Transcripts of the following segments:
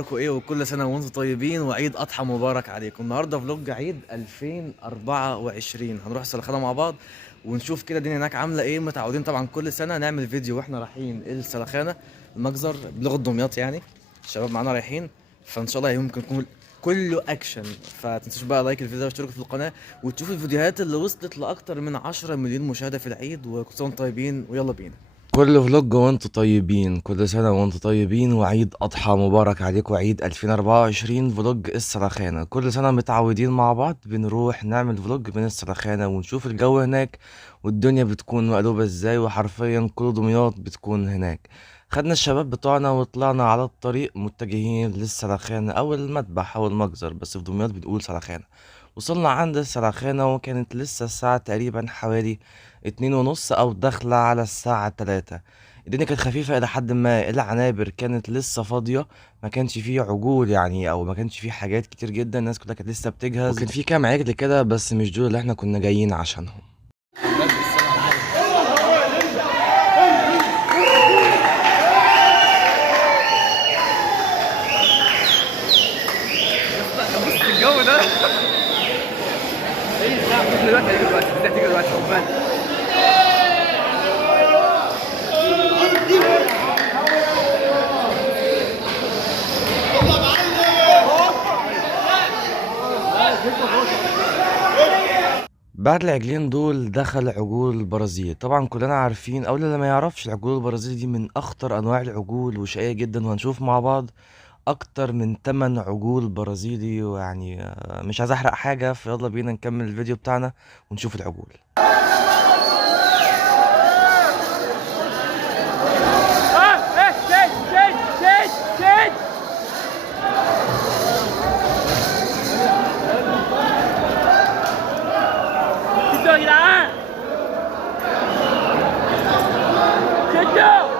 اخباركم ايه؟ وكل سنه وانتم طيبين وعيد اضحى مبارك عليكم. النهارده فلوج عيد 2024. هنروح السلخانه مع بعض ونشوف كده الدنيا هناك عامله ايه. متعودين طبعا كل سنه نعمل فيديو واحنا رايحين السلخانه، المجزر بلغه دمياط يعني. الشباب معانا رايحين، فان شاء الله يمكن يكون كله اكشن. فتنسوش بقى لايك الفيديو واشتركوا في القناه وتشوفوا الفيديوهات اللي وصلت لاكتر من 10 مليون مشاهده في العيد. وكل سنه وانتم طيبين ويلا بينا. كل فلوج وانتوا طيبين، كل سنة وانتوا طيبين وعيد أضحى مبارك عليكم. عيد 2024 فلوج السلخانة. كل سنة متعودين مع بعض بنروح نعمل فلوج من السلخانة ونشوف الجو هناك والدنيا بتكون مقلوبة ازاي، وحرفيا كل دمياط بتكون هناك. خدنا الشباب بتوعنا وطلعنا على الطريق متجهين للسلخانة أو المذبح أو المجزر، بس في دمياط بنقول سلخانة. وصلنا عند السلخانة وكانت لسه الساعة تقريبا حوالي 2:30 أو داخلة على الساعة 3. الدنيا كانت خفيفة إلى حد ما، العنابر كانت لسه فاضية، ما كانش فيه عجول يعني، أو ما كانش فيه حاجات كتير جدا. الناس كلها كانت لسه بتجهز، وكان فيه كام عجل كده، بس مش دول اللي احنا كنا جايين عشانهم. بص الجو ده. ايه لا دلوقتي عقبال. بعد العجلين دول دخل عجول البرازيل. طبعا كلنا عارفين، او اللي ما يعرفش، العجول البرازيل دي من اخطر انواع العجول وشقية جدا، وهنشوف مع بعض اكتر من 8 عجول برازيلي. ويعني مش عايز احرق حاجة، فيلا بينا نكمل الفيديو بتاعنا ونشوف العجول. شدوا يا جدعان شدوا.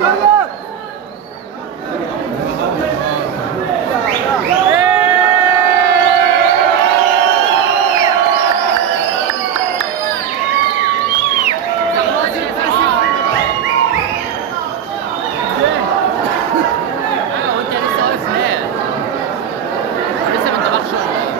وانت لسه واقف هناك لسه ما انطبخش ولا ايه؟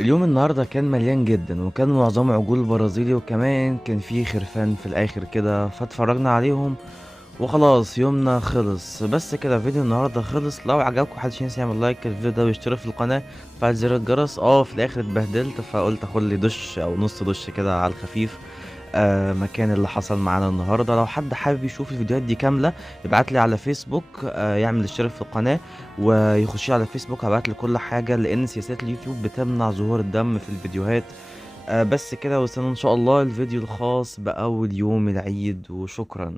اليوم النهارده كان مليان جدا وكان معظمه عجول برازيلي وكمان كان فيه خرفان في الاخر كده فاتفرجنا عليهم وخلاص يومنا خلص. بس كده فيديو النهارده خلص. لو عجبكم محدش ينسى يعمل لايك الفيديو ده ويشترك في القناه وفعل زر الجرس. في الاخر اتبهدلت فقلت اخد لي دش او نص دش كده على الخفيف مكان اللي حصل معانا النهارده. لو حد حابب يشوف الفيديوهات دي كامله يبعت لي على فيسبوك يعمل اشتراك في القناه ويخش على فيسبوك هبعت له كل حاجه لان سياسات اليوتيوب بتمنع ظهور الدم في الفيديوهات. بس كده واستنوا ان شاء الله الفيديو الخاص باول يوم العيد وشكرا.